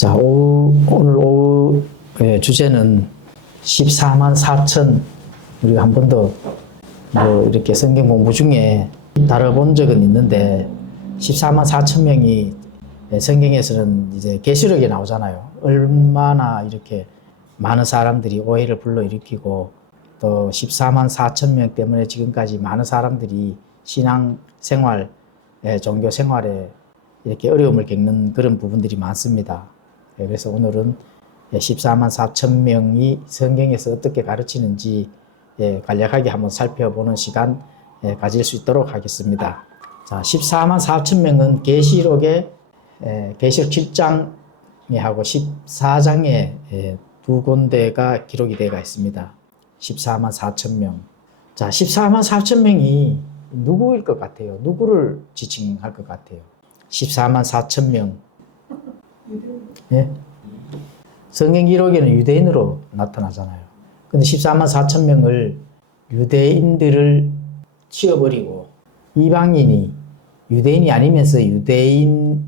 자, 오늘 오후 주제는 14만 4천, 우리가 한 번도 뭐 이렇게 성경 공부 중에 다뤄본 적은 있는데 14만 4천 명이 성경에서는 이제 계시록에 나오잖아요. 얼마나 이렇게 많은 사람들이 오해를 불러일으키고 또 14만 4천 명 때문에 지금까지 많은 사람들이 신앙 생활, 종교 생활에 이렇게 어려움을 겪는 그런 부분들이 많습니다. 그래서 오늘은 14만 4천 명이 성경에서 어떻게 가르치는지 간략하게 한번 살펴보는 시간 가질 수 있도록 하겠습니다. 자, 14만 4천 명은 계시록에 계시록 7장에 하고 14장에 두 군데가 기록이 되어 있습니다. 14만 4천 명. 자, 14만 4천 명이 누구일 것 같아요? 누구를 지칭할 것 같아요? 14만 4천 명. 예? 성경 기록에는 유대인으로 나타나잖아요. 근데 14만 4천 명을 유대인들을 치워버리고 이방인이 유대인이 아니면서 유대인의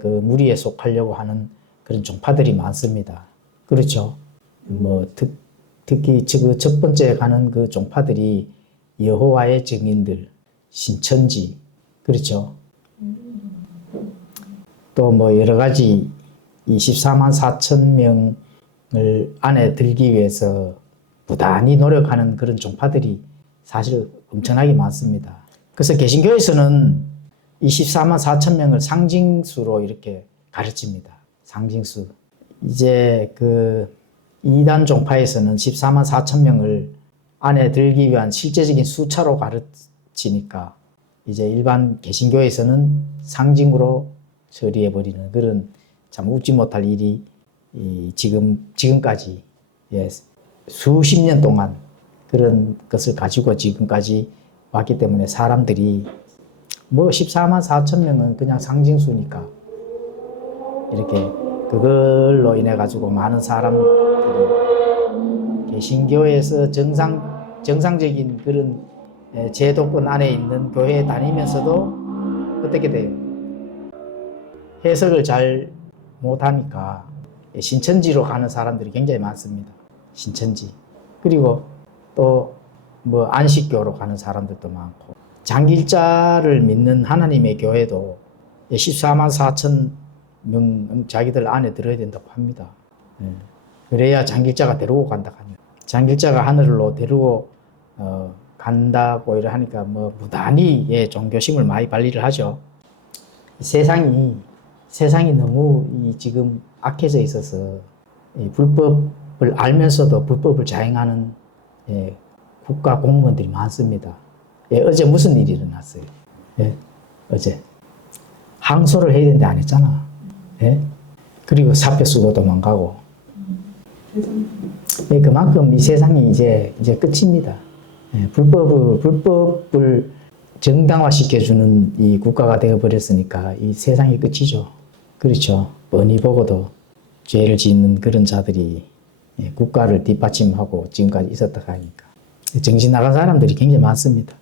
그 무리에 속하려고 하는 그런 종파들이 많습니다. 그렇죠? 뭐 특히 그 첫 번째 가는 그 종파들이 여호와의 증인들, 신천지, 그렇죠? 또 뭐 여러 가지 이 14만 4천 명을 안에 들기 위해서 부단히 노력하는 그런 종파들이 사실 엄청나게 많습니다. 그래서 개신교에서는 이 14만 4천 명을 상징수로 이렇게 가르칩니다. 상징수. 이제 그 이단 종파에서는 14만 4천 명을 안에 들기 위한 실제적인 숫자로 가르치니까 이제 일반 개신교에서는 상징으로 처리해버리는 그런 참 웃지 못할 일이 지금까지 수십 년 동안 그런 것을 가지고 지금까지 왔기 때문에 사람들이 뭐 14만 4천 명은 그냥 상징수니까 이렇게 그걸로 인해 가지고 많은 사람들이 개신교에서 정상적인 그런 제도권 안에 있는 교회에 다니면서도 어떻게 돼요? 해석을 잘 못하니까 신천지로 가는 사람들이 굉장히 많습니다. 신천지. 그리고 또 뭐 안식교로 가는 사람들도 많고 장길자를 믿는 하나님의 교회도 14만 4천 명 자기들 안에 들어야 된다고 합니다. 그래야 장길자가 데리고 간다고 합니다. 장길자가 하늘로 데리고 간다고 이래 하니까 뭐 무단히 종교심을 많이 발휘를 하죠. 세상이 너무 지금 악해져 있어서 불법을 알면서도 불법을 자행하는 국가 공무원들이 많습니다. 어제 무슨 일이 일어났어요? 어제 항소를 해야 되는데 안 했잖아. 그리고 사표 쓰고 도망가고. 그만큼 이 세상이 이제 끝입니다. 불법을 정당화시켜주는 이 국가가 되어버렸으니까 이 세상이 끝이죠. 그렇죠. 뻔히 보고도 죄를 짓는 그런 자들이 국가를 뒷받침하고 지금까지 있었다고 하니까 정신 나간 사람들이 굉장히 많습니다.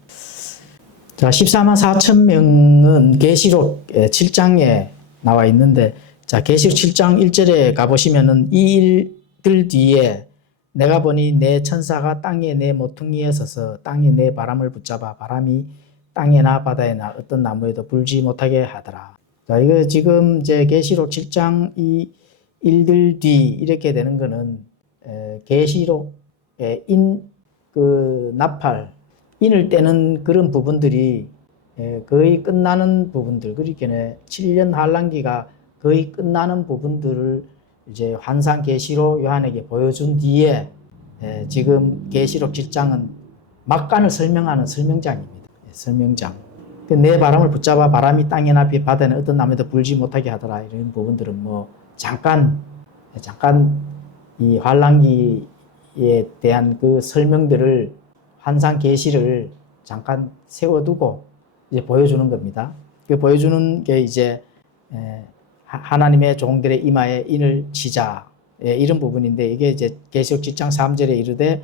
자, 14만 4천 명은 계시록 7장에 나와 있는데, 자, 계시록 7장 1절에 가보시면은 이 일들 뒤에 내가 보니 내 천사가 땅에 내 모퉁이에 서서 땅에 내 바람을 붙잡아 바람이 땅에나 바다에나 어떤 나무에도 불지 못하게 하더라. 자, 이거 지금 이제 계시록 7장 이 일들 뒤 이렇게 되는 거는 계시록의 나팔, 인을 떼는 그런 부분들이 거의 끝나는 부분들, 그러니까 7년 환란기가 거의 끝나는 부분들을 이제 환상 계시록 요한에게 보여준 뒤에 지금 계시록 7장은 막간을 설명하는 설명장입니다. 설명장. 내 바람을 붙잡아 바람이 땅이나 바다에는 어떤 나무에도 불지 못하게 하더라. 이런 부분들은 뭐 잠깐 이 환란기에 대한 그 설명들을 환상 계시를 잠깐 세워두고 이제 보여주는 겁니다. 그 보여주는 게 이제 하나님의 종들의 이마에 인을 치자 이런 부분인데, 이게 이제 계시록 7장 3절에 이르되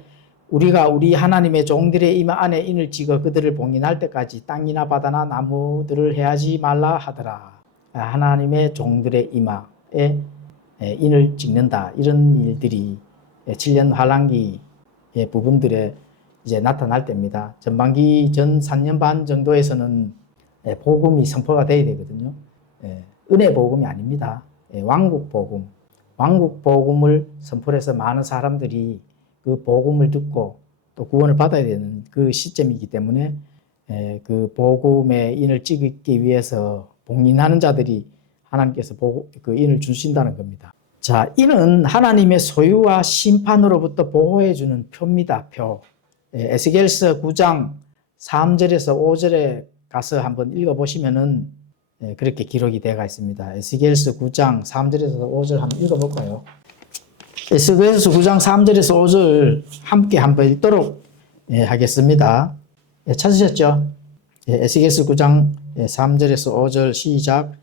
우리가 우리 하나님의 종들의 이마 안에 인을 찍어 그들을 봉인할 때까지 땅이나 바다나 나무들을 해하지 말라 하더라. 하나님의 종들의 이마에 인을 찍는다. 이런 일들이 7년 환란기의 부분들에 이제 나타날 때입니다. 전반기 전 3년 반 정도에서는 복음이 선포가 돼야 되거든요. 은혜 복음이 아닙니다. 왕국 복음. 왕국 복음을 선포해서 많은 사람들이 그 복음을 듣고 또 구원을 받아야 되는 그 시점이기 때문에 그 복음의 인을 찍기 위해서 봉인하는 자들이 하나님께서 그 인을 주신다는 겁니다. 자, 인은 하나님의 소유와 심판으로부터 보호해주는 표입니다. 표. 에스겔서 9장 3절에서 5절에 가서 한번 읽어보시면은 그렇게 기록이 되어 있습니다. 에스겔서 9장 3절에서 5절 한번 읽어볼까요? 에스겔서 9장 3절에서 5절 함께 한번 읽도록 하겠습니다. 찾으셨죠? 에스겔서 9장 3절에서 5절 시작.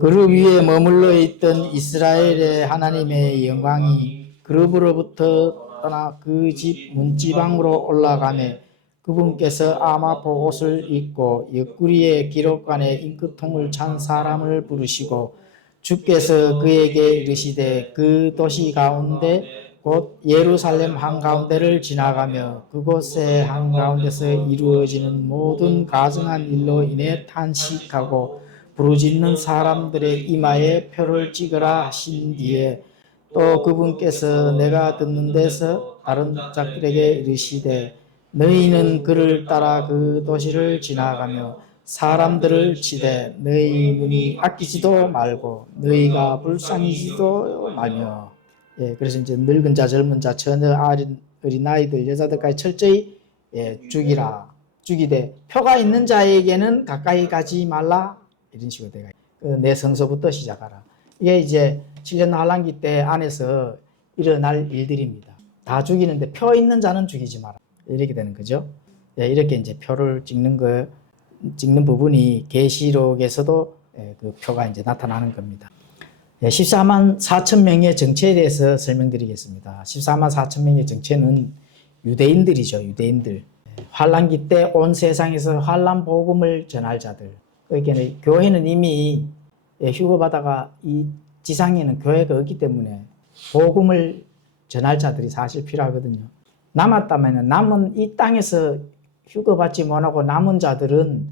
그룹 위에 머물러 있던 이스라엘의 하나님의 영광이 그룹으로부터 떠나 그 집 문지방으로 올라가매 그분께서 아마포 옷을 입고 옆구리에 기록관에 잉크통을 찬 사람을 부르시고 주께서 그에게 이르시되 그 도시 가운데 곧 예루살렘 한가운데를 지나가며 그곳의 한가운데서 이루어지는 모든 가증한 일로 인해 탄식하고 부르짖는 사람들의 이마에 표를 찍으라 하신 뒤에 또 그분께서 내가 듣는 데서 다른 자들에게 이르시되 너희는 그를 따라 그 도시를 지나가며 사람들을 치되 너희 눈이 아끼지도 말고 너희가 불쌍히지도 말며. 그래서 이제 늙은 자, 젊은 자, 처녀, 어린 아이들, 여자들까지 철저히 죽이라. 죽이되 표가 있는 자에게는 가까이 가지 말라. 이런 식으로 돼가 내 성소부터 시작하라. 이게 이제 7년 환란기 때 안에서 일어날 일들입니다. 다 죽이는데 표 있는 자는 죽이지 마라. 이렇게 되는 거죠. 이렇게 이제 표를 찍는 부분이 계시록에서도 그 표가 이제 나타나는 겁니다. 14만 4천 명의 정체에 대해서 설명드리겠습니다. 14만 4천 명의 정체는 유대인들이죠. 유대인들. 환란기 때 온 세상에서 환란 복음을 전할 자들. 그러니까 교회는 이미 휴거받아가 이 지상에는 교회가 없기 때문에 복음을 전할 자들이 사실 필요하거든요. 남았다면 남은 이 땅에서 휴거받지 못하고 남은 자들은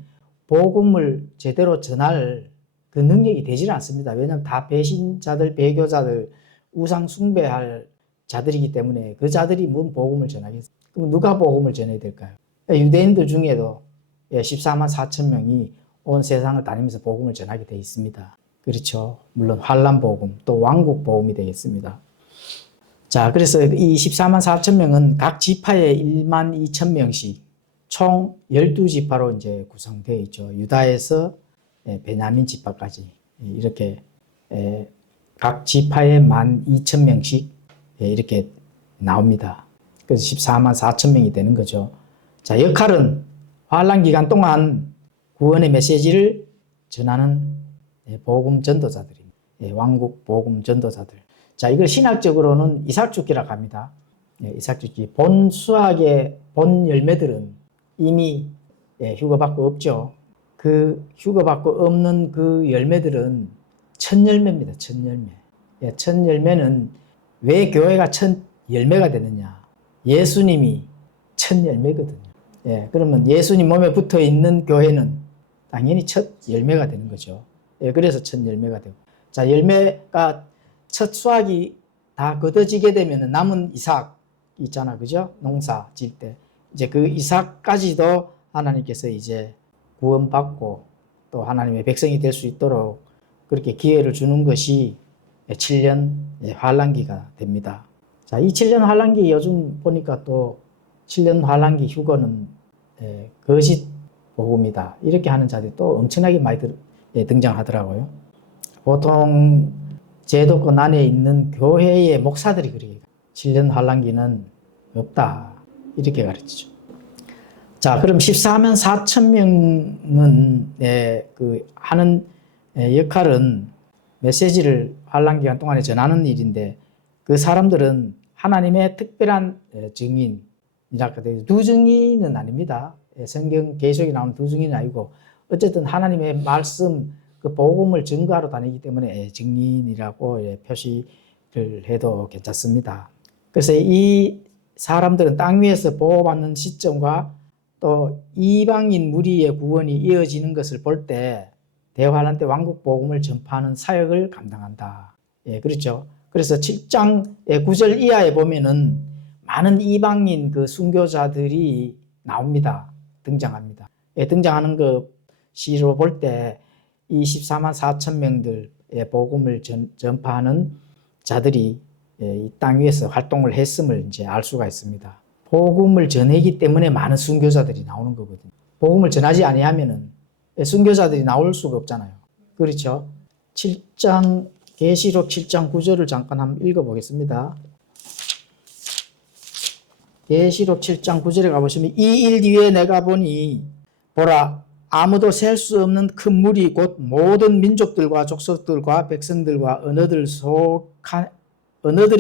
복음을 제대로 전할 그 능력이 되질 않습니다. 왜냐하면 다 배신자들, 배교자들, 우상 숭배할 자들이기 때문에 그 자들이 뭔 복음을 전하겠어요? 그럼 누가 복음을 전해야 될까요? 유대인들 중에도 14만 4천 명이 온 세상을 다니면서 복음을 전하게 되어 있습니다. 그렇죠. 물론 환란 복음, 또 왕국 복음이 되겠습니다. 자, 그래서 이 14만 4천 명은 각 지파에 1만 2천 명씩 총 12지파로 이제 구성되어 있죠. 유다에서 베냐민 지파까지 이렇게 각 지파에 1만 2천 명씩 이렇게 나옵니다. 그래서 14만 4천 명이 되는 거죠. 자, 역할은 환란 기간 동안 구원의 메시지를 전하는 복음 전도자들입니다. 왕국 복음 전도자들. 자, 이걸 신학적으로는 이삭죽기라고 합니다. 이삭죽기. 본 수학의 본 열매들은 이미 휴거받고 없죠. 그 휴거받고 없는 그 열매들은 첫 열매입니다. 첫 열매. 첫 열매는 왜 교회가 첫 열매가 되느냐. 예수님이 첫 열매거든요. 그러면 예수님 몸에 붙어 있는 교회는 당연히 첫 열매가 되는 거죠. 그래서 첫 열매가 되고. 자, 열매가 첫 수확이 다 거둬지게 되면 남은 이삭 있잖아. 그죠? 농사 질 때. 이제 그 이삭까지도 하나님께서 이제 구원받고 또 하나님의 백성이 될 수 있도록 그렇게 기회를 주는 것이 7년 환란기가 됩니다. 자, 이 7년 환란기 요즘 보니까 또 7년 환란기 휴거는 거짓 복음이다. 이렇게 하는 자들이 또 엄청나게 많이 등장하더라고요. 보통 제도권 안에 있는 교회의 목사들이 그렇게 7년 환란기는 없다. 이렇게 가르치죠. 자, 그럼 14만 4천 명은 그 하는 역할은 메시지를 환란 기간 동안에 전하는 일인데 그 사람들은 하나님의 특별한 증인이라고 돼요. 두 증인은 아닙니다. 성경 계시록에 나오는 두 증인은 아니고 어쨌든 하나님의 말씀 그 복음을 증거하러 다니기 때문에 증인이라고 해도 괜찮습니다. 그래서 이 사람들은 땅 위에서 보호받는 시점과 또 이방인 무리의 구원이 이어지는 것을 볼 때 대환란 때 왕국 복음을 전파하는 사역을 감당한다. 예, 그렇죠. 그래서 7장의 9절 이하에 보면은 많은 이방인 그 순교자들이 나옵니다. 등장합니다. 예, 등장하는 그 시로 볼 때 이 14만 4천 명들의 복음을 전파하는 자들이 이 땅 위에서 활동을 했음을 이제 알 수가 있습니다. 복음을 전하기 때문에 많은 순교자들이 나오는 거거든요. 복음을 전하지 아니하면은 순교자들이 나올 수가 없잖아요. 그렇죠? 7장 계시록 7장 9절을 잠깐 한번 읽어보겠습니다. 계시록 7장 9절에 가보시면 이 일 뒤에 내가 보니 보라 아무도 셀 수 없는 큰 물이 곧 모든 민족들과 족속들과 백성들과 언어들에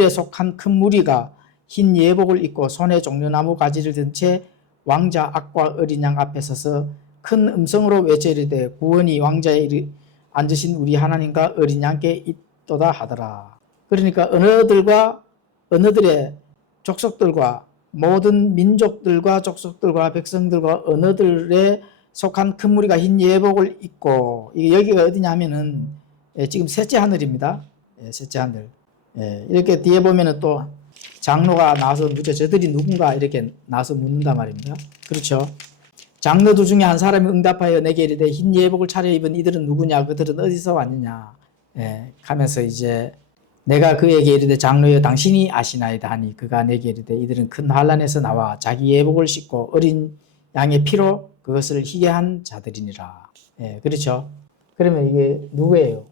속한 큰 무리가 흰 예복을 입고 손에 종려나무 가지를 든 채 왕자 악과 어린 양 앞에 서서 큰 음성으로 외치리되 구원이 왕자에 앉으신 우리 하나님과 어린 양께 있도다 하더라. 그러니까 언어들의 족속들과 모든 민족들과 족속들과 백성들과 언어들에 속한 큰 무리가 흰 예복을 입고 여기가 어디냐면은 지금 셋째 하늘입니다. 셋째 하늘. 이렇게 뒤에 보면은 또 장로가 나와서 묻죠. 저들이 누군가 이렇게 나와서 묻는단 말입니다. 그렇죠. 장로들 중에 한 사람이 응답하여 내게 이르되 흰 예복을 차려입은 이들은 누구냐 그들은 어디서 왔느냐 하면서 이제 내가 그에게 이르되 장로여 당신이 아시나이다 하니 그가 내게 이르되 이들은 큰 환란에서 나와 자기 예복을 씻고 어린 양의 피로 그것을 희게 한 자들이니라. 그렇죠. 그러면 이게 누구예요?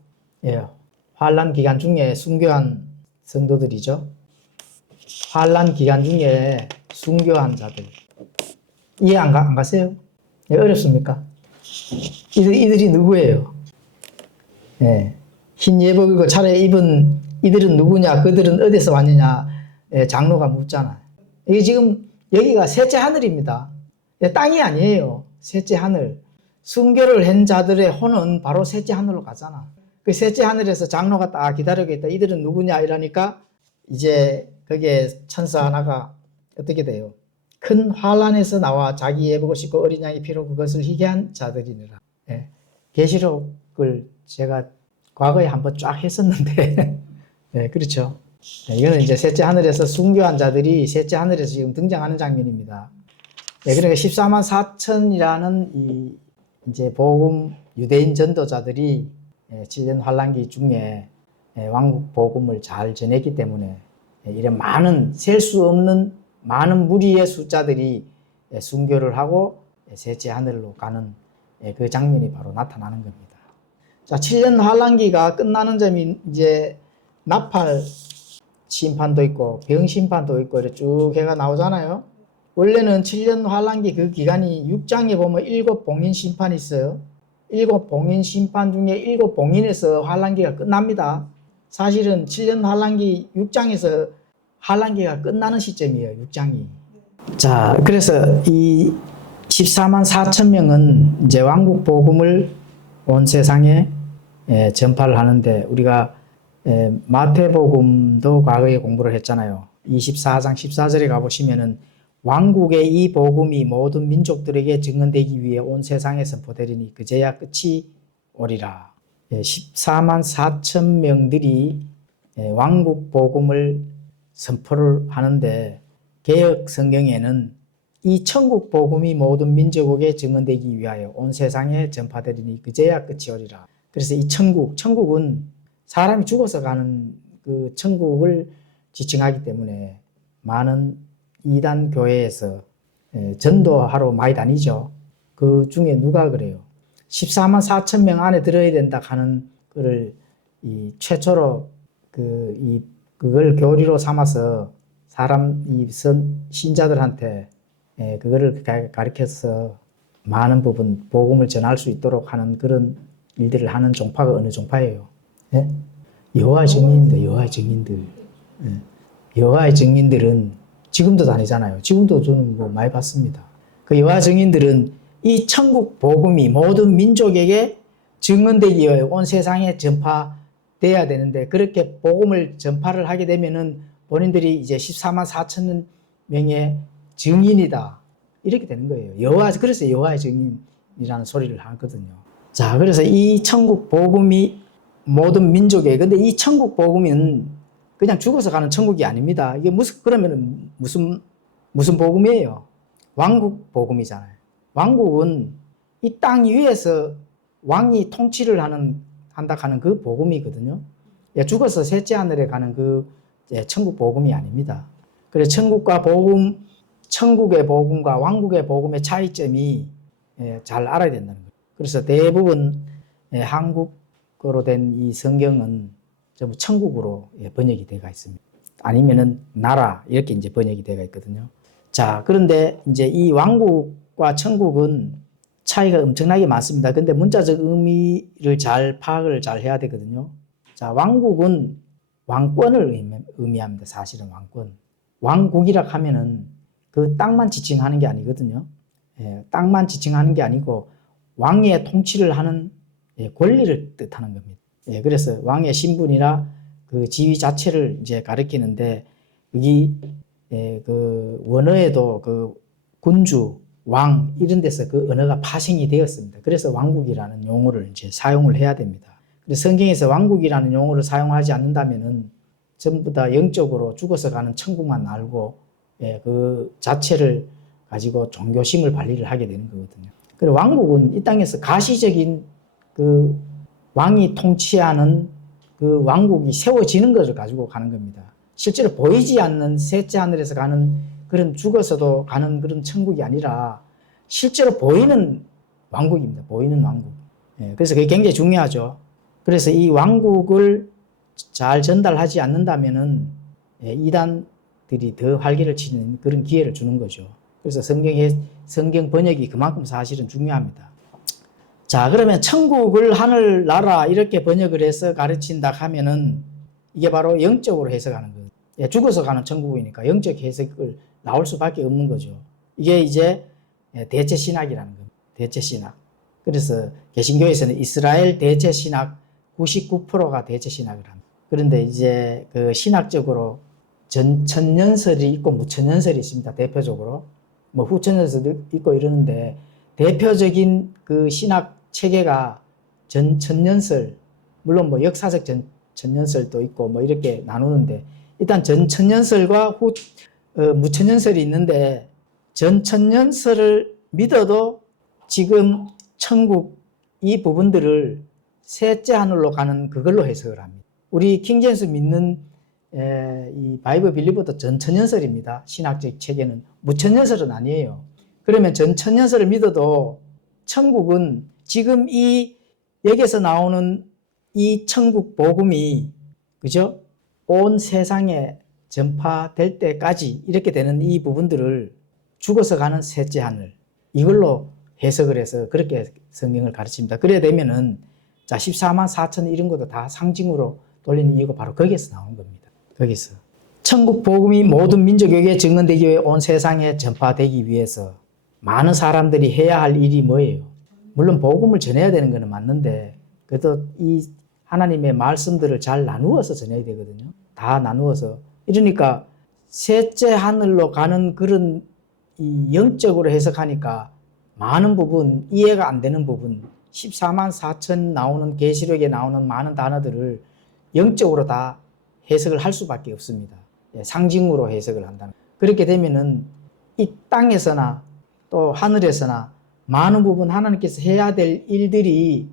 환란 기간 중에 순교한 성도들이죠. 환란 기간 중에 순교한 자들. 이해 안 가세요? 어렵습니까? 이들이 누구예요? 흰 예복이고 차려입은 이들은 누구냐? 그들은 어디서 왔느냐? 장로가 묻잖아요. 이게 지금 여기가 셋째 하늘입니다. 땅이 아니에요. 셋째 하늘. 순교를 한 자들의 혼은 바로 셋째 하늘로 가잖아. 그 셋째 하늘에서 장로가 딱 기다리고 있다. 이들은 누구냐? 이러니까 이제 거기에 천사 하나가 어떻게 돼요? 큰 환란에서 나와 자기 예복을 씻고 어린 양의 피로 그것을 희게 한 자들이니라. 계시록을 제가 과거에 한번 쫙 했었는데 그렇죠. 이거는 이제 셋째 하늘에서 순교한 자들이 셋째 하늘에서 지금 등장하는 장면입니다. 그러니까 14만 4천이라는 이제 복음 유대인 전도자들이 7년 환란기 중에 왕국 복음을 잘 전했기 때문에 이런 많은 셀 수 없는 많은 무리의 숫자들이 순교를 하고 셋째 하늘로 가는 그 장면이 바로 나타나는 겁니다. 자, 7년 환란기가 끝나는 점이 이제 나팔 심판도 있고 병 심판도 있고 이렇게 쭉 해가 나오잖아요. 원래는 7년 환란기 그 기간이 6장에 보면 7봉인 심판이 있어요. 7봉인 심판 중에 7봉인에서 환란기가 끝납니다. 사실은 7년 환란기 6장에서 환란기가 끝나는 시점이에요. 6장이. 자, 그래서 이 14만 4천 명은 이제 왕국 복음을 온 세상에 전파를 하는데 우리가 마태복음도 과거에 공부를 했잖아요. 24장 14절에 가보시면은 왕국의 이 복음이 모든 민족들에게 증언되기 위해 온 세상에 선포되리니 그제야 끝이 오리라. 14만 4천 명들이 왕국 복음을 선포를 하는데 개역 성경에는 이 천국 복음이 모든 민족에게 증언되기 위하여 온 세상에 전파되리니 그제야 끝이 오리라. 그래서 이 천국은 사람이 죽어서 가는 그 천국을 지칭하기 때문에 많은 이단 교회에서 전도하러 많이 다니죠. 그 중에 누가 그래요? 14만 4천 명 안에 들어야 된다 하는 거를 최초로 그걸 교리로 삼아서 신자들한테 그거를 가르쳐서 많은 부분 복음을 전할 수 있도록 하는 그런 일들을 하는 종파가 어느 종파예요? 여호와의 증인들, 여호와의 증인들은 지금도 다니잖아요. 지금도 저는 많이 봤습니다. 그 여호와 증인들은 이 천국 복음이 모든 민족에게 증언되기 위해 온 세상에 전파되기 돼야 되는데 그렇게 복음을 전파를 하게 되면은 본인들이 이제 14만 4천 명의 증인이다. 이렇게 되는 거예요. 그래서 여호와의 증인이라는 소리를 하거든요. 자, 그래서 이 천국 복음이 모든 민족에, 근데 이 천국 복음은 그냥 죽어서 가는 천국이 아닙니다. 이게 그러면은 무슨 복음이에요? 왕국 복음이잖아요. 왕국은 이 땅 위에서 왕이 통치를 한다 하는 그 복음이거든요. 죽어서 셋째 하늘에 가는 그 천국 복음이 아닙니다. 그래서 천국의 복음과 왕국의 복음의 차이점이 잘 알아야 된다는 거예요. 그래서 대부분 한국어로 된 이 성경은 전부 천국으로 번역이 되어 있습니다. 아니면은 나라 이렇게 이제 번역이 되어 있거든요. 자, 그런데 이제 이 왕국과 천국은 차이가 엄청나게 많습니다. 근데 문자적 의미를 파악을 잘 해야 되거든요. 자, 왕국은 왕권을 의미합니다. 사실은 왕권. 왕국이라 하면은 그 땅만 지칭하는 게 아니거든요. 땅만 지칭하는 게 아니고 왕의 통치를 하는 권리를 뜻하는 겁니다. 그래서 왕의 신분이나 그 지위 자체를 이제 가리키는데 여기 그 원어에도 그 군주, 왕 이런 데서 그 언어가 파생이 되었습니다. 그래서 왕국이라는 용어를 이제 사용을 해야 됩니다. 그래서 성경에서 왕국이라는 용어를 사용하지 않는다면은 전부 다 영적으로 죽어서 가는 천국만 알고 그 자체를 가지고 종교심을 발휘를 하게 되는 거거든요. 그리고 왕국은 이 땅에서 가시적인 그 왕이 통치하는 그 왕국이 세워지는 것을 가지고 가는 겁니다. 실제로 보이지 않는 셋째 하늘에서 가는 그런 죽어서도 가는 그런 천국이 아니라 실제로 보이는 왕국입니다. 보이는 왕국. 그래서 그게 굉장히 중요하죠. 그래서 이 왕국을 잘 전달하지 않는다면은 이단들이 더 활개를 치는 그런 기회를 주는 거죠. 그래서 성경 번역이 그만큼 사실은 중요합니다. 자, 그러면 천국을 하늘나라 이렇게 번역을 해서 가르친다 하면은 이게 바로 영적으로 해석하는 거예요. 죽어서 가는 천국이니까 영적 해석을 나올 수밖에 없는 거죠. 이게 이제 대체신학이라는 겁니다. 대체신학. 그래서 개신교에서는 이스라엘 대체신학 99%가 대체신학을 합니다. 그런데 이제 그 신학적으로 전천년설이 있고 무천년설이 있습니다. 대표적으로. 뭐 후천년설도 있고 이러는데 대표적인 그 신학 체계가 전천년설, 물론 뭐 역사적 전천년설도 있고 뭐 이렇게 나누는데 일단 전천년설과 무천년설이 있는데 전천년설을 믿어도 지금 천국 이 부분들을 셋째 하늘로 가는 그걸로 해석을 합니다. 우리 킹제임스 믿는 이 바이블 빌리버도 전천년설입니다. 신학적 체계는 무천년설은 아니에요. 그러면 전천년설을 믿어도 천국은 지금 여기서 나오는 이 천국 복음이 그죠? 온 세상에 전파될 때까지 이렇게 되는 이 부분들을 죽어서 가는 셋째 하늘 이걸로 해석을 해서 그렇게 성경을 가르칩니다. 그래야 되면은 자 14만 4천 이런 것도 다 상징으로 돌리는 이유가 바로 거기에서 나오는 겁니다. 거기서 천국 복음이 모든 민족에게 증언되기 위해 온 세상에 전파되기 위해서 많은 사람들이 해야 할 일이 뭐예요? 물론 복음을 전해야 되는 것은 맞는데 그래도 이 하나님의 말씀들을 잘 나누어서 전해야 되거든요. 다 나누어서. 이러니까 셋째 하늘로 가는 그런 이 영적으로 해석하니까 많은 부분, 이해가 안 되는 부분, 14만 4천 나오는 계시록에 나오는 많은 단어들을 영적으로 다 해석을 할 수밖에 없습니다. 상징으로 해석을 한다는. 그렇게 되면은 이 땅에서나 또 하늘에서나 많은 부분 하나님께서 해야 될 일들이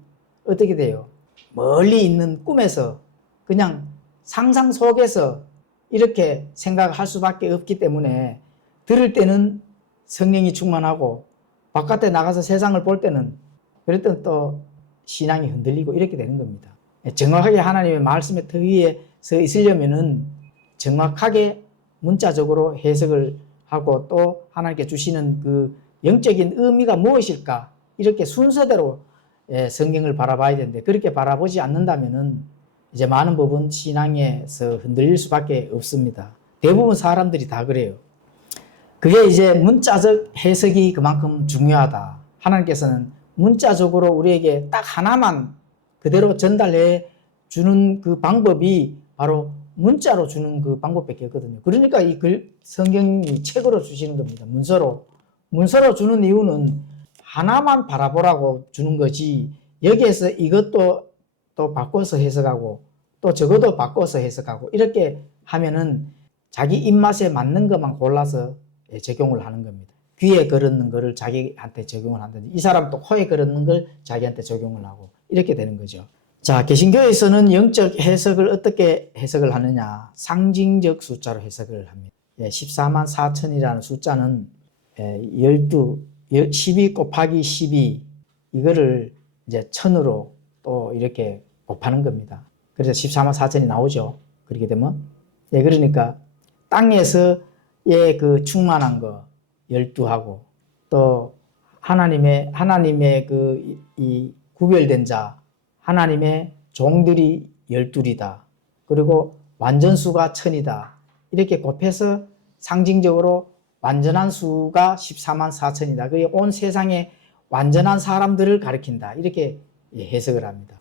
어떻게 돼요? 멀리 있는 꿈에서 그냥 상상 속에서 이렇게 생각할 수밖에 없기 때문에 들을 때는 성령이 충만하고 바깥에 나가서 세상을 볼 때는 그럴 때는 또 신앙이 흔들리고 이렇게 되는 겁니다. 정확하게 하나님의 말씀의 터 위에 서 있으려면은 정확하게 문자적으로 해석을 하고 또 하나님께 주시는 그 영적인 의미가 무엇일까 이렇게 순서대로 성경을 바라봐야 되는데 그렇게 바라보지 않는다면은 이제 많은 부분 신앙에서 흔들릴 수밖에 없습니다. 대부분 사람들이 다 그래요. 그게 이제 문자적 해석이 그만큼 중요하다. 하나님께서는 문자적으로 우리에게 딱 하나만 그대로 전달해 주는 그 방법이 바로 문자로 주는 그 방법밖에 없거든요. 그러니까 이 성경이 책으로 주시는 겁니다. 문서로 주는 이유는 하나만 바라보라고 주는 거지, 여기에서 이것도 또 바꿔서 해석하고 또 저것도 바꿔서 해석하고 이렇게 하면은 자기 입맛에 맞는 것만 골라서 적용을 하는 겁니다. 귀에 걸었는 거를 자기한테 적용을 한다든지, 이 사람 또 코에 걸었는 걸 자기한테 적용을 하고 이렇게 되는 거죠. 자, 개신교에서는 영적 해석을 어떻게 해석을 하느냐? 상징적 숫자로 해석을 합니다. 14만 4천이라는 숫자는 12 곱하기 12 이거를 이제 1000으로 또 이렇게 곱하는 겁니다. 그래서 14만 4천이 나오죠. 그렇게 되면. 그러니까 땅에서의 그 충만한 거 12하고 또 하나님의 이 구별된 자, 하나님의 종들이 12이다. 그리고 완전수가 1000이다. 이렇게 곱해서 상징적으로 완전한 수가 14만 4천이다. 그게 온 세상에 완전한 사람들을 가리킨다. 이렇게 해석을 합니다.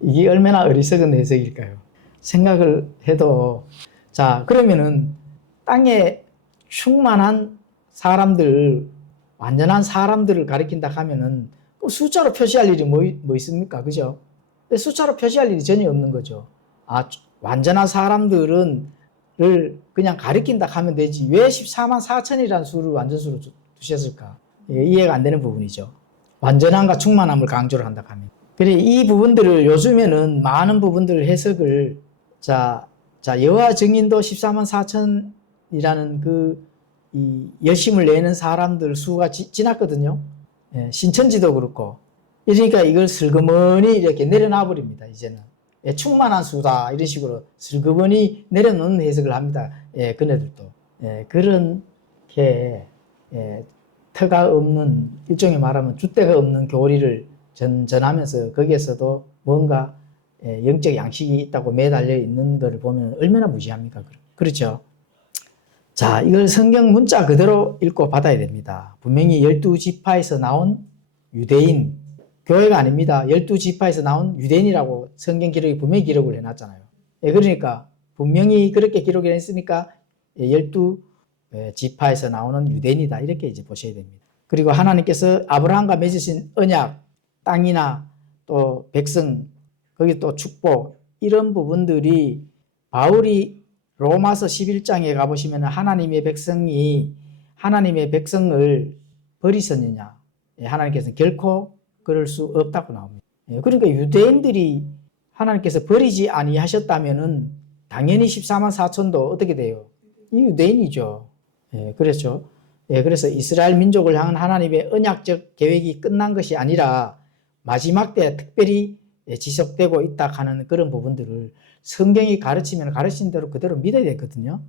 이게 얼마나 어리석은 해석일까요? 생각을 해도, 자, 그러면은 땅에 충만한 사람들, 완전한 사람들을 가리킨다 하면은 숫자로 표시할 일이 뭐 있습니까? 그죠? 숫자로 표시할 일이 전혀 없는 거죠. 아, 완전한 사람들을 그냥 가리킨다 하면 되지. 왜 14만 4천이라는 수를 완전수로 두셨을까? 이해가 안 되는 부분이죠. 완전함과 충만함을 강조를 한다 하면. 그래, 이 부분들을 요즘에는 많은 부분들을 해석을, 자, 여호와 증인도 14만 4천이라는 이 열심을 내는 사람들 수가 지났거든요. 신천지도 그렇고. 그러니까 이걸 슬그머니 이렇게 내려놔 버립니다, 이제는. 충만한 수다, 이런 식으로 슬그머니 내려놓는 해석을 합니다. 그네들도. 그렇게, 터가 없는, 일종의 말하면 줏대가 없는 교리를 전하면서 거기에서도 뭔가 영적 양식이 있다고 매달려 있는 것을 보면 얼마나 무시합니까? 그렇죠? 자, 이걸 성경 문자 그대로 읽고 받아야 됩니다. 분명히 12지파에서 나온 유대인, 교회가 아닙니다. 12지파에서 나온 유대인이라고 성경 기록이 분명히 기록을 해놨잖아요. 그러니까 분명히 그렇게 기록을 했으니까 12지파에서 나오는 유대인이다. 이렇게 이제 보셔야 됩니다. 그리고 하나님께서 아브라함과 맺으신 언약, 땅이나 또 백성, 거기 또 축복, 이런 부분들이 바울이 로마서 11장에 가보시면 하나님의 백성을 버리셨느냐. 하나님께서는 결코 그럴 수 없다고 나옵니다. 그러니까 유대인들이 하나님께서 버리지 아니하셨다면은 당연히 14만 4천도 어떻게 돼요? 이 유대인이죠. 그렇죠. 그래서 이스라엘 민족을 향한 하나님의 언약적 계획이 끝난 것이 아니라 마지막 때 특별히 지속되고 있다 하는 그런 부분들을 성경이 가르치면 가르친 대로 그대로 믿어야 되거든요.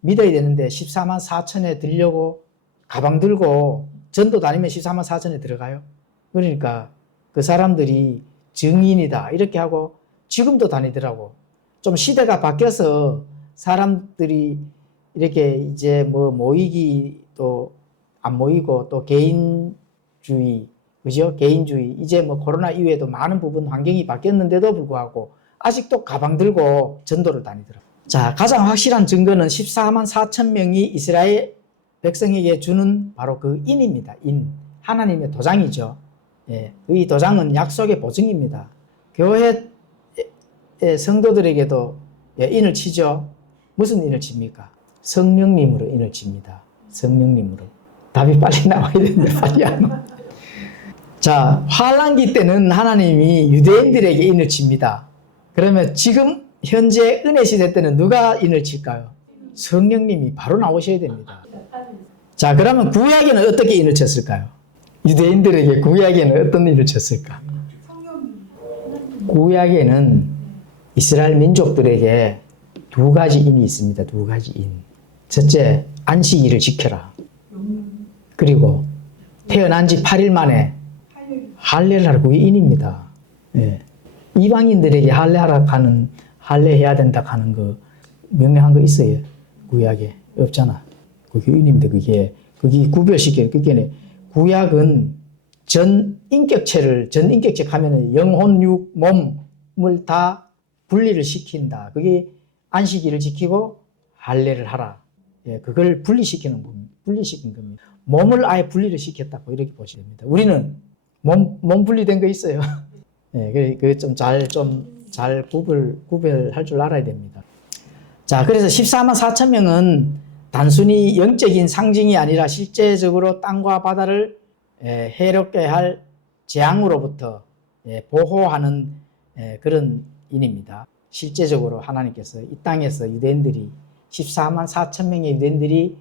믿어야 되는데 14만 4천에 들려고 가방 들고 전도 다니면 14만 4천에 들어가요. 그러니까 그 사람들이 증인이다 이렇게 하고 지금도 다니더라고. 좀 시대가 바뀌어서 사람들이 이렇게 이제 뭐 모이기 또 안 모이고 또 개인주의, 그죠? 개인주의. 이제 뭐 코로나 이후에도 많은 부분 환경이 바뀌었는데도 불구하고 아직도 가방 들고 전도를 다니더라고요. 자, 가장 확실한 증거는 14만 4천 명이 이스라엘 백성에게 주는 바로 그 인입니다. 인. 하나님의 도장이죠. 이 도장은 약속의 보증입니다. 교회 성도들에게도 인을 치죠. 무슨 인을 칩니까? 성령님으로 인을 칩니다. 성령님으로. 답이 빨리 나와야 되는데 빨리 안 나와. 자, 환란기 때는 하나님이 유대인들에게 인을 칩니다. 그러면 지금 현재 은혜 시대 때는 누가 인을 칠까요? 성령님이 바로 나오셔야 됩니다. 자, 그러면 구약에는 어떻게 인을 쳤을까요? 유대인들에게 구약에는 어떤 인을 쳤을까? 구약에는 이스라엘 민족들에게 두 가지 인이 있습니다. 두 가지 인. 첫째, 안식일을 지켜라. 그리고 태어난 지 8일 만에 할례하라. 그게 인입니다. 이방인들에게 할례하라 하는, 할례해야 된다 하는 거 명령한 거 있어요? 구약에 없잖아. 그게 인입니다. 그게 구별시켜요. 그게 구약은 전 인격체 하면은 영혼, 육, 몸을 다 분리를 시킨다. 그게 안식일을 지키고 할례를 하라. 예, 그걸 분리시킨 겁니다. 몸을 아예 분리를 시켰다고 이렇게 보시면 됩니다. 우리는 몸 분리된 거 있어요. 예, 그 잘 구별할 줄 알아야 됩니다. 자, 그래서 14만 4천 명은 단순히 영적인 상징이 아니라 실제적으로 땅과 바다를 해롭게 할 재앙으로부터 보호하는 그런 인입니다. 실제적으로 하나님께서 이 땅에서 유대인들이 14만 4천 명의 유대인들이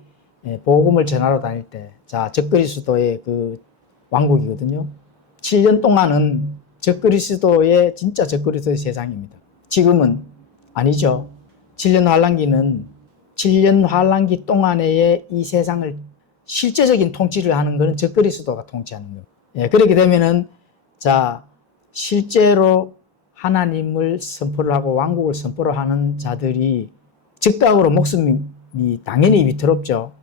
복음을 전하러 다닐 때, 자, 적그리스도의 그 왕국이거든요. 7년 동안은 진짜 적그리스도의 세상입니다. 지금은 아니죠. 7년 환란기는 7년 환란기 동안에 이 세상을 실제적인 통치를 하는 것은 적그리스도가 통치하는 거예요. 예, 그렇게 되면은, 자, 실제로 하나님을 선포를 하고 왕국을 선포를 하는 자들이 즉각으로 목숨이 당연히 위태롭죠.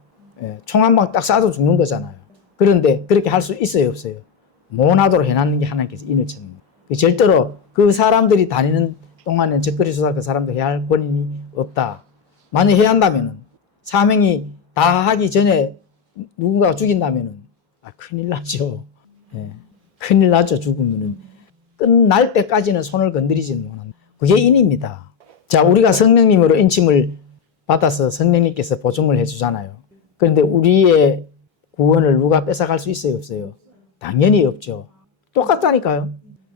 예, 총 한 방 딱 쏴도 죽는 거잖아요. 그런데 그렇게 할 수 있어요, 없어요? 못하도록 해놨는 게 하나님께서 인을 쳤는 거예요. 절대로 그 사람들이 다니는 동안에 적그리스도가 그 사람도 해야 할 권한이 없다. 만약 해야 한다면은, 사명이 다 하기 전에 누군가가 죽인다면은, 큰일 나죠. 예, 큰일 나죠, 죽으면은. 끝날 때까지는 손을 건드리지는 못한다. 그게 인입니다. 자, 우리가 성령님으로 인침을 받아서 성령님께서 보증을 해주잖아요. 그런데 우리의 구원을 누가 뺏어갈 수 있어요, 없어요? 당연히 없죠. 똑같다니까요.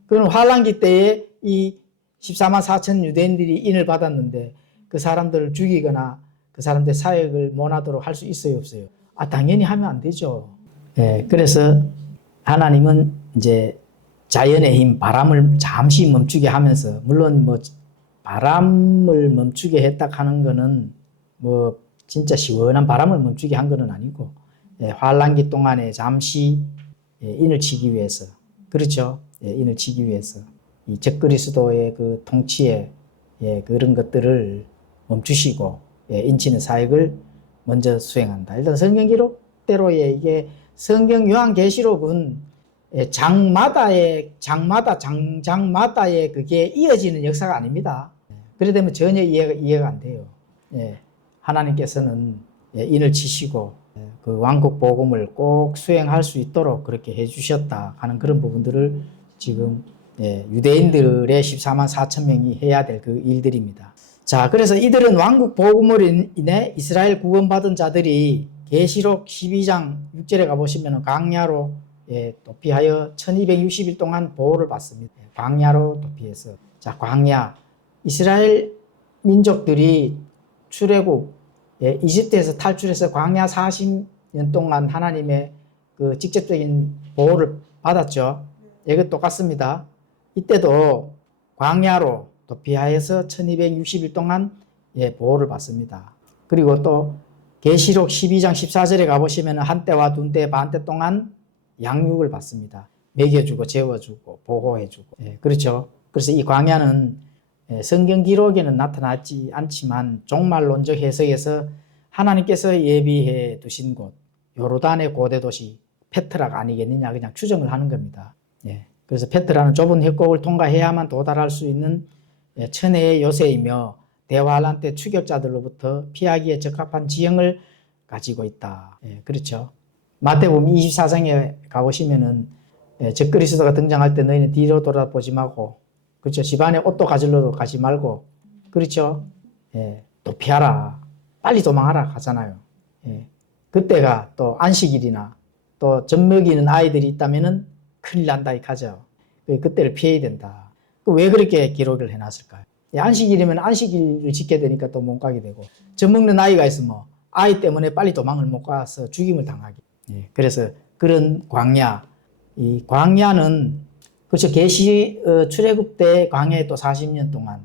그럼 환란기 때에 이 14만 4천 유대인들이 인을 받았는데 그 사람들을 죽이거나 그 사람들 사역을 못하도록 할 수 있어요, 없어요? 당연히 하면 안 되죠. 예, 그래서 하나님은 이제 자연의 힘, 바람을 잠시 멈추게 하면서, 물론 뭐 바람을 멈추게 했다 하는 거는 뭐 진짜 시원한 바람을 멈추게 한 거는 아니고, 환란기 동안에 잠시 인을 치기 위해서, 그렇죠? 인을 치기 위해서 이 적그리스도의 그 통치에 그런 것들을 멈추시고 인치는 사역을 먼저 수행한다. 일단 성경 기록대로의 이게 성경 요한계시록은 장마다의 그게 이어지는 역사가 아닙니다. 그래 되면 전혀 이해가 안 돼요. 하나님께서는 인을 치시고 그 왕국 복음을 꼭 수행할 수 있도록 그렇게 해주셨다 하는 그런 부분들을 지금 유대인들의 14만 4천 명이 해야 될 그 일들입니다. 자, 그래서 이들은 왕국 복음으로 인해 이스라엘 구원받은 자들이 계시록 12장 6절에 가보시면 광야로 도피하여 1260일 동안 보호를 받습니다. 광야로 도피해서. 자, 광야. 이스라엘 민족들이 출애굽, 이집트에서 탈출해서 광야 40년 동안 하나님의 그 직접적인 보호를 받았죠. 이것 똑같습니다. 이때도 광야로 도피하여서 1260일 동안 보호를 받습니다. 그리고 또 계시록 12장 14절에 가보시면 한때와 둔때 반때 동안 양육을 받습니다. 먹여주고 재워주고 보호해주고. 그렇죠. 그래서 이 광야는 성경 기록에는 나타나지 않지만 종말론적 해석에서 하나님께서 예비해 두신 곳, 요르단의 고대 도시 페트라가 아니겠느냐 그냥 추정을 하는 겁니다. 그래서 페트라는 좁은 협곡을 통과해야만 도달할 수 있는 천혜의 요새이며 대환란 때 추격자들로부터 피하기에 적합한 지형을 가지고 있다. 그렇죠. 마태복음 24장에 가보시면은 적그리스도가 등장할 때 너희는 뒤로 돌아보지 말고, 그렇죠. 집안에 옷도 가지러도 가지 말고, 그렇죠. 도피하라, 빨리 도망하라 하잖아요. 그때가 또 안식일이나 또 젖 먹이는 아이들이 있다면은 큰일 난다 이카죠. 그때를 피해야 된다. 왜 그렇게 기록을 해놨을까요? 안식일이면 안식일을 지켜야 되니까 또 못 가게 되고, 젖 먹는 아이가 있으면 아이 때문에 빨리 도망을 못 가서 죽임을 당하게. 그래서 그런 광야, 이 광야는 그렇죠. 출애굽 때 광야에 또 40년 동안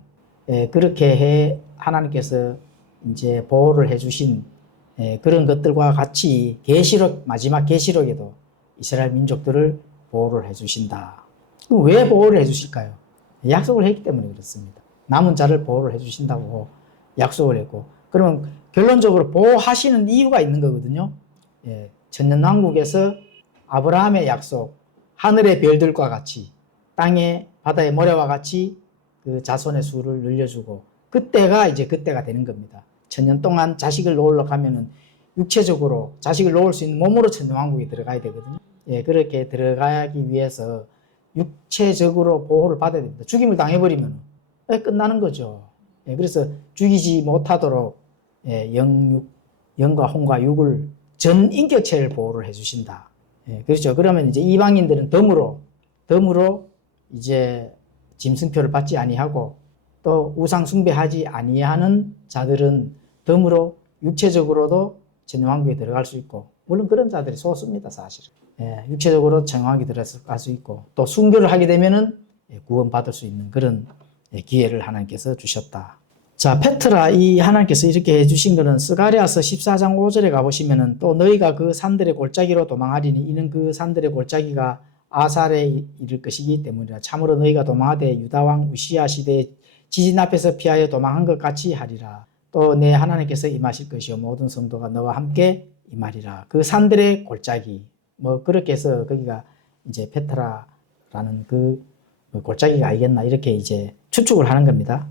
그렇게 해 하나님께서 이제 보호를 해주신 그런 것들과 같이 마지막 계시록에도 이스라엘 민족들을 보호를 해주신다. 그럼 왜 보호를 해주실까요? 약속을 했기 때문에 그렇습니다. 남은 자를 보호를 해주신다고 약속을 했고, 그러면 결론적으로 보호하시는 이유가 있는 거거든요. 천년왕국에서 아브라함의 약속, 하늘의 별들과 같이 땅의 바다의 모래와 같이 그 자손의 수를 늘려주고 그때가 이제 그때가 되는 겁니다. 천년 동안 자식을 놓으러 가면은 육체적으로 자식을 놓을 수 있는 몸으로 천년왕국에 들어가야 되거든요. 예, 그렇게 들어가기 위해서 육체적으로 보호를 받아야 됩니다. 죽임을 당해버리면 끝나는 거죠. 예, 그래서 죽이지 못하도록 예, 영과 혼과 육을 전 인격체를 보호를 해주신다. 예, 그렇죠. 그러면 이제 이방인들은 덤으로 이제 짐승표를 받지 아니하고 또 우상 숭배하지 아니하는 자들은 덤으로 육체적으로도 천년왕국에 들어갈 수 있고, 물론 그런 자들이 소수입니다, 사실은. 예, 육체적으로 천년왕국에 들어갈 수 있고, 또 순교를 하게 되면은 구원받을 수 있는 그런 기회를 하나님께서 주셨다. 자, 페트라, 이 하나님께서 이렇게 해주신 것은 스가랴서 14장 5절에 가보시면은 또 너희가 그 산들의 골짜기로 도망하리니 이는 그 산들의 골짜기가 아살에 이를 것이기 때문이라. 참으로 너희가 도망하되 유다왕 우시야 시대에 지진 앞에서 피하여 도망한 것 같이 하리라. 또 내 하나님께서 임하실 것이요 모든 성도가 너와 함께 임하리라. 그 산들의 골짜기, 뭐 그렇게 해서 거기가 이제 페트라라는 그 골짜기가 아니겠나 이렇게 이제 추측을 하는 겁니다.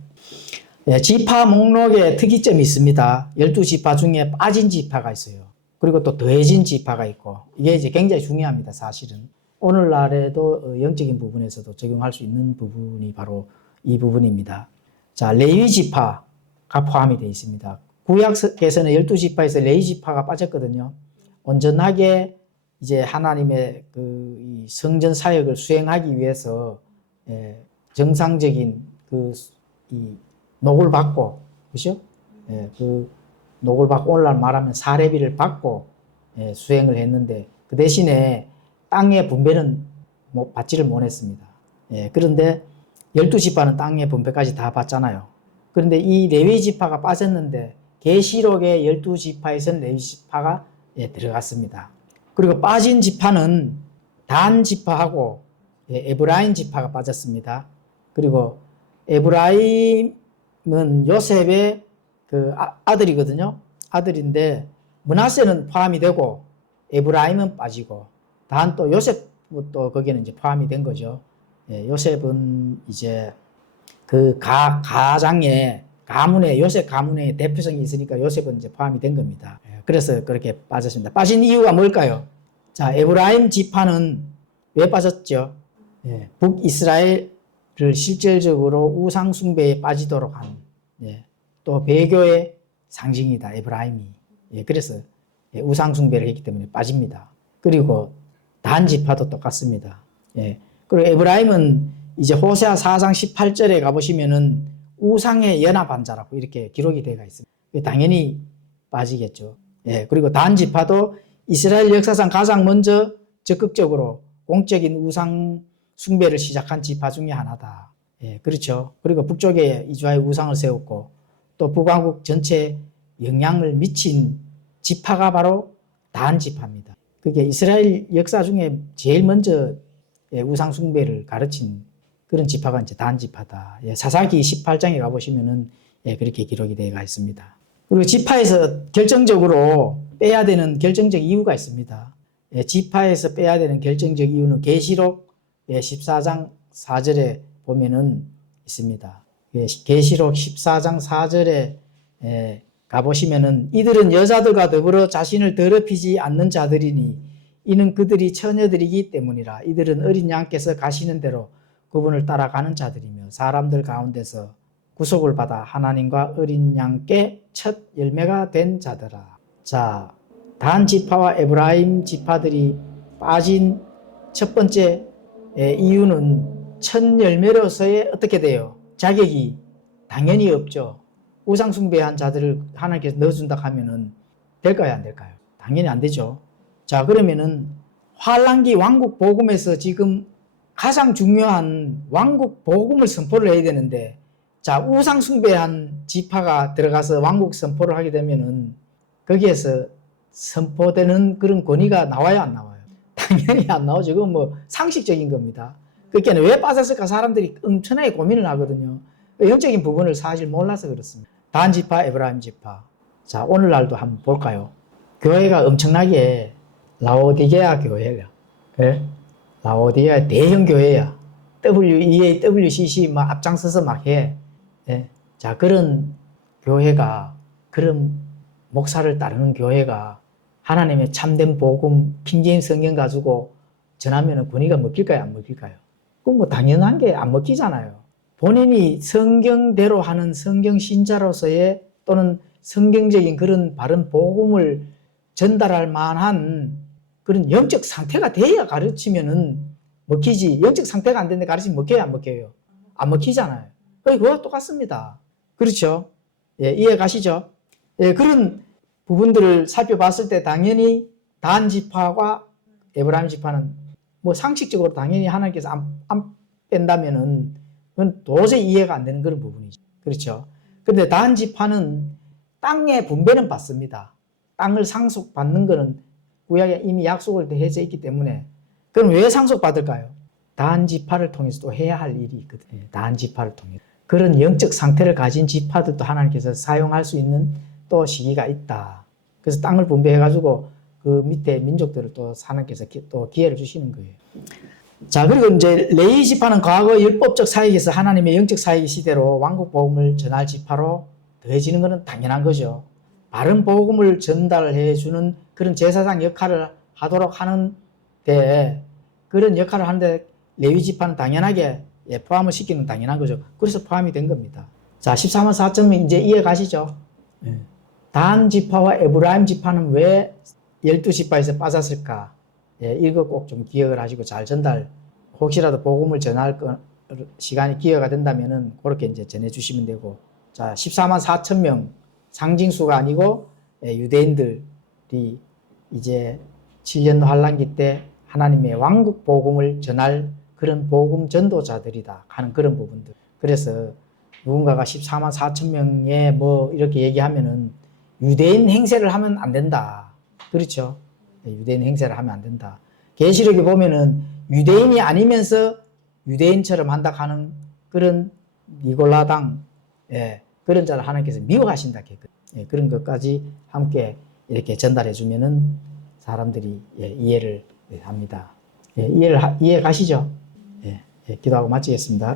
예, 지파 목록에 특이점이 있습니다. 12지파 중에 빠진 지파가 있어요. 그리고 또 더해진 지파가 있고, 이게 이제 굉장히 중요합니다, 사실은. 오늘날에도 영적인 부분에서도 적용할 수 있는 부분이 바로 이 부분입니다. 자, 레위 지파가 포함이 되어 있습니다. 구약에서는 12지파에서 레위 지파가 빠졌거든요. 온전하게 이제 하나님의 그 성전 사역을 수행하기 위해서 정상적인 이 녹을 받고, 그죠? 그 녹을 받고 오늘날 말하면 사례비를 받고 수행을 했는데 그 대신에 땅의 분배는 받지를 못했습니다. 그런데 12지파는 땅의 분배까지 다 받잖아요. 그런데 이 레위 지파가 빠졌는데 계시록의 12지파에서는 레위 지파가 들어갔습니다. 그리고 빠진 지파는 단 지파하고 에브라임 지파가 빠졌습니다. 그리고 에브라임은 요셉의 그 아들이거든요. 아들인데 므낫세는 포함이 되고 에브라임은 빠지고 단 또 요셉도 거기에는 이제 포함이 된 거죠. 요셉은 이제 그 가문에 요셉 가문의 대표성이 있으니까 요셉은 이제 포함이 된 겁니다. 그래서 그렇게 빠졌습니다. 빠진 이유가 뭘까요? 자, 에브라임 지파는 왜 빠졌죠? 북이스라엘을 실질적으로 우상 숭배에 빠지도록 한 또 배교의 상징이다, 에브라임이. 그래서 우상 숭배를 했기 때문에 빠집니다. 그리고 단 지파도 똑같습니다. 그리고 에브라임은 이제 호세아 4장 18절에 가보시면은 우상의 연합한 자라고 이렇게 기록이 되어 있습니다. 당연히 빠지겠죠. 그리고 단 지파도 이스라엘 역사상 가장 먼저 적극적으로 공적인 우상 숭배를 시작한 지파 중에 하나다. 그렇죠. 그리고 북쪽에 이주하여 우상을 세웠고 또 북왕국 전체에 영향을 미친 지파가 바로 단 지파입니다. 그게 이스라엘 역사 중에 제일 먼저 우상 숭배를 가르친 그런 지파가 이제 단 지파다. 사사기 18장에 가보시면은 그렇게 기록이 되어 있습니다. 그리고 지파에서 결정적으로 빼야 되는 결정적 이유가 있습니다. 지파에서 빼야 되는 결정적 이유는 계시록 14장 4절에 보면은 있습니다. 계시록 14장 4절에 가보시면은 이들은 여자들과 더불어 자신을 더럽히지 않는 자들이니 이는 그들이 처녀들이기 때문이라. 이들은 어린 양께서 가시는 대로 그분을 따라가는 자들이며 사람들 가운데서 구속을 받아 하나님과 어린 양께 첫 열매가 된 자들아. 자, 단 지파와 에브라임 지파들이 빠진 첫 번째 이유는 첫 열매로서의 어떻게 돼요? 자격이 당연히 없죠. 우상 숭배한 자들을 하나님께서 넣어준다 하면은 될까요, 안 될까요? 당연히 안 되죠. 자, 그러면은 환란기 왕국 복음에서 지금 가장 중요한 왕국 복음을 선포를 해야 되는데, 자, 우상 숭배한 지파가 들어가서 왕국 선포를 하게 되면은 거기에서 선포되는 그런 권위가 나와요, 안 나와요? 당연히 안 나오죠. 그건 뭐 상식적인 겁니다. 그러니까 왜 빠졌을까 사람들이 엄청나게 고민을 하거든요. 영적인 부분을 사실 몰라서 그렇습니다. 단 지파, 에브라임 지파. 자, 오늘날도 한번 볼까요? 교회가 엄청나게 라오디게아 교회야. 라오디게아 대형 교회야. WEA, WCC 막 앞장서서 막 해. 예. 자, 그런 교회가, 그런 목사를 따르는 교회가 하나님의 참된 복음, 킹제임스 성경 가지고 전하면 권위가 먹힐까요? 안 먹힐까요? 그건 뭐 당연한 게 안 먹히잖아요. 본인이 성경대로 하는 성경 신자로서의 또는 성경적인 그런 바른 복음을 전달할 만한 그런 영적 상태가 돼야 가르치면은 먹히지. 영적 상태가 안 되는데 가르치면 먹혀요, 안 먹혀요? 안 먹히잖아요. 그거와 똑같습니다. 그렇죠? 예, 이해 가시죠? 예, 그런 부분들을 살펴봤을 때 당연히 단 지파와 에브라임 지파는 뭐 상식적으로 당연히 하나님께서 안 뺀다면은 그건 도저히 이해가 안 되는 그런 부분이죠. 그렇죠? 근데 단 지파는 땅의 분배는 받습니다. 땅을 상속받는 거는 구약에 이미 약속을 해져 있기 때문에. 그럼 왜 상속받을까요? 단 지파를 통해서 또 해야 할 일이 있거든요. 단 지파를 통해서. 그런 영적 상태를 가진 지파들도 하나님께서 사용할 수 있는 또 시기가 있다. 그래서 땅을 분배해가지고 그 밑에 민족들을 또 하나님께서 또 기회를 주시는 거예요. 자, 그리고 이제 레위 지파는 과거 율법적 사역에서 하나님의 영적 사역의 시대로 왕국 복음을 전할 지파로 더해지는 것은 당연한 거죠. 바른 복음을 전달해 주는 그런 제사장 역할을 하도록 하는데, 그런 역할을 하는데 레위 지파는 당연하게 포함을 시키는 당연한 거죠. 그래서 포함이 된 겁니다. 자, 14만 4천 이제 이해 가시죠? 단 지파와 에브라임 지파는 왜 12지파에서 빠졌을까? 이거 꼭 좀 기억을 하시고 잘 전달, 혹시라도 복음을 전할 시간이 기회가 된다면은 그렇게 이제 전해 주시면 되고. 자, 14만 4천 명 상징수가 아니고 유대인들이 이제 7년도 환란기 때 하나님의 왕국 복음을 전할 그런 복음 전도자들이다 하는 그런 부분들. 그래서 누군가가 14만 4천 명에 뭐 이렇게 얘기하면은 유대인 행세를 하면 안 된다. 그렇죠? 유대인 행세를 하면 안 된다. 계시록에 보면은 유대인이 아니면서 유대인처럼 한다 하는 그런 니골라당, 그런 자를 하나님께서 미워하신다. 그런 것까지 함께 이렇게 전달해 주면은 사람들이 이해를 합니다. 이해 가시죠? 기도하고 마치겠습니다.